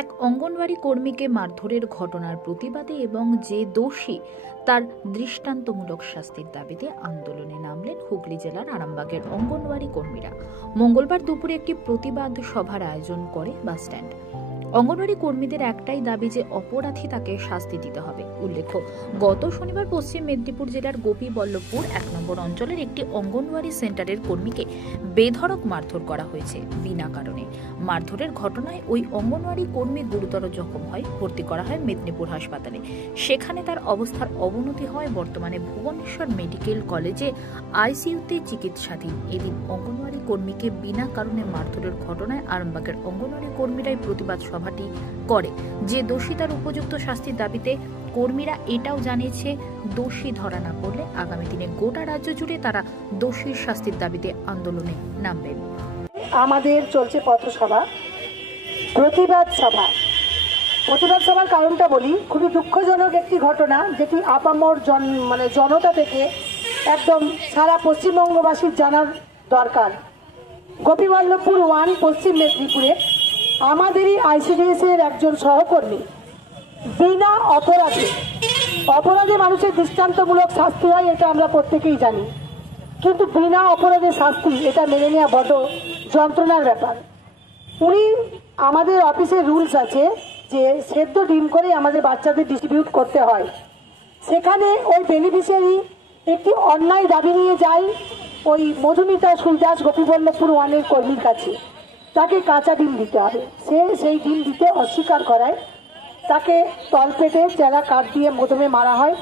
এক অঙ্গনওয়াড়ি কর্মীকে মারধরের ঘটনার প্রতিবাদে এবং যে দোষী তার দৃষ্টান্তমূলক শাস্তির দাবিতে আন্দোলনে নামলেন হুগলি জেলার আরামবাগের অঙ্গনওয়াড়ি কর্মীরা। মঙ্গলবার দুপুরে একটি প্রতিবাদ সভার আয়োজন করে বাসস্ট্যান্ড। অঙ্গনওয়াড়ি কর্মীদের একটাই দাবি যে অপরাধী তাকে শাস্তি দিতে হবে। উল্লেখ্য, গত শনিবার পশ্চিম মেদিনীপুর জেলার গোপীবল্লভপুর ১ নম্বর অঞ্চলের একটি অঙ্গনওয়াড়ি সেন্টারের কর্মীকে বেধড়ক মারধর করা হয়েছে বিনা কারণে। মারধরের ঘটনায় ওই অঙ্গনওয়াড়ি কর্মী গুরুতর জখম হয়, ভর্তি করা হয় মেদিনীপুর হাসপাতালে। সেখানে তার অবস্থার অবনতি হয়। বর্তমানে ভুবনেশ্বর মেডিকেল কলেজে আইসিইউতে চিকিৎসাধীন। এদিন অঙ্গনওয়াড়ি কর্মীকে বিনা কারণে মারধরের ঘটনায় আরামবাগের অঙ্গনওয়াড়ি কর্মীরাই প্রতিবাদ সভাটি করে। যে দোষী তার উপযুক্ত শাস্তির দাবিতে কর্মীরা এটাও জানিয়েছে, দোষী ধরা না পড়লে আগামী দিনে গোটা রাজ্য জুড়ে তারা দোষীর শাস্তির দাবিতে আন্দোলনে নামবেন। আমাদের চলছে পথসভা, প্রতিবাদ সভা। প্রতিবাদ সভার কারণটা বলি, খুবই দুঃখজনক একটি ঘটনা, যেটি আপামর জনতা থেকে একদম সারা পশ্চিমবঙ্গবাসীর জানার দরকার। গোপীবল্লভপুর 1 পশ্চিম মেদিনীপুরে আমাদেরই আইসিডিএস এর একজন সহকর্মী বিনা অপরাধে মানুষের দৃষ্টান্তমূলক শাস্তি হয়, এটা আমরা প্রত্যেকেই জানি। কিন্তু বিনা অপরাধে শাস্তি, এটা মেনে নেওয়া বড় যন্ত্রণার ব্যাপার। উনি, আমাদের অফিসের রুলস আছে যে সেদ্ধ ডিম করে আমাদের বাচ্চাদের ডিস্ট্রিবিউট করতে হয়। সেখানে ওই বেনিফিশিয়ারি একটি অন্যায় দাবি নিয়ে যায় ওই মধুমিতা সুলদাস গোপীবল্লভপুর 1-এর কর্মীর কাছে। তাকে কাঁচা ডিম দিতে হবে। সে সেই ডিম দিতে অস্বীকার করায় তাকে তলপেটে চেরা কাঠ দিয়ে প্রথমে মারা হয়।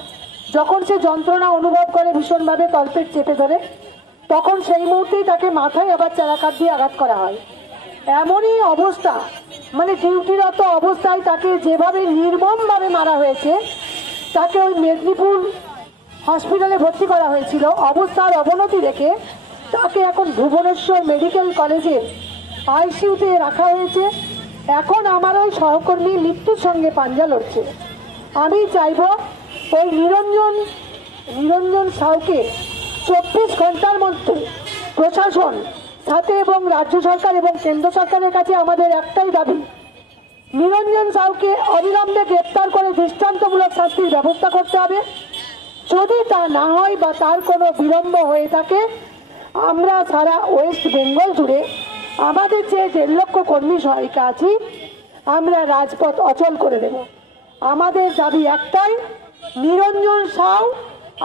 যখন সে যন্ত্রণা অনুভব করে ভীষণভাবে, তলপেট চেপে ধরে, তখন সেই মুহূর্তেই তাকে মাথায় আবার চেরা কাঠ দিয়ে আঘাত করা হয়। এমনই অবস্থা, ডিউটিরত অবস্থায় তাকে যেভাবে নির্মমভাবে মারা হয়েছে, তাকে ওই মেদিনীপুর হসপিটালে ভর্তি করা হয়েছিল। অবস্থার অবনতি দেখে তাকে এখন ভুবনেশ্বর মেডিকেল কলেজে আইসিইউতে রাখা হয়েছে। এখন আমার ওই সহকর্মী মৃত্যুর সঙ্গে পাঞ্জা লড়ছে। আমি চাইব ওই নিরঞ্জন সাউকে 24 ঘন্টার মধ্যে প্রশাসন সাথে এবং রাজ্য সরকার এবং কেন্দ্র সরকারের কাছে আমাদের একটাই দাবি, নিরঞ্জন সাউকে অবিলম্বে গ্রেপ্তার করে দৃষ্টান্তমূলক শাস্তির ব্যবস্থা করতে হবে। যদি তা না হয় বা তার কোনো বিলম্ব হয়ে থাকে, আমরা সারা ওয়েস্ট বেঙ্গল জুড়ে আমাদের যে 1.5 লক্ষ কর্মী সহায়িকা আছি, আমরা রাজপথ অচল করে দেব। আমাদের দাবি একটাই, নিরঞ্জন সাউ,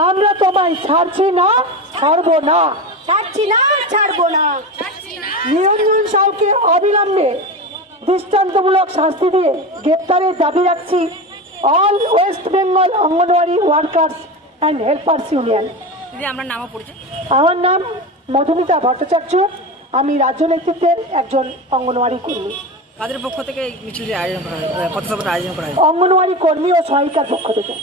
আমরা তোমায় ছাড়ছি না, ছাড়বো না। নিরঞ্জন সাউকে অবিলম্বে দৃষ্টান্তমূলক শাস্তি দিয়ে গ্রেপ্তারের দাবি রাখছি all West Bengal anganwadi workers and helpers union. আমার নাম মধুমিতা ভট্টাচার্য, আমি রাজ্য নেতৃত্বের একজন অঙ্গনওয়াড়ি কর্মী। কাদের পক্ষ থেকে মিছিলটি আয়োজন করা হয়, পথসভার আয়োজন করা হয়? অঙ্গনওয়াড়ি কর্মী ও সহায়িকার পক্ষ থেকে।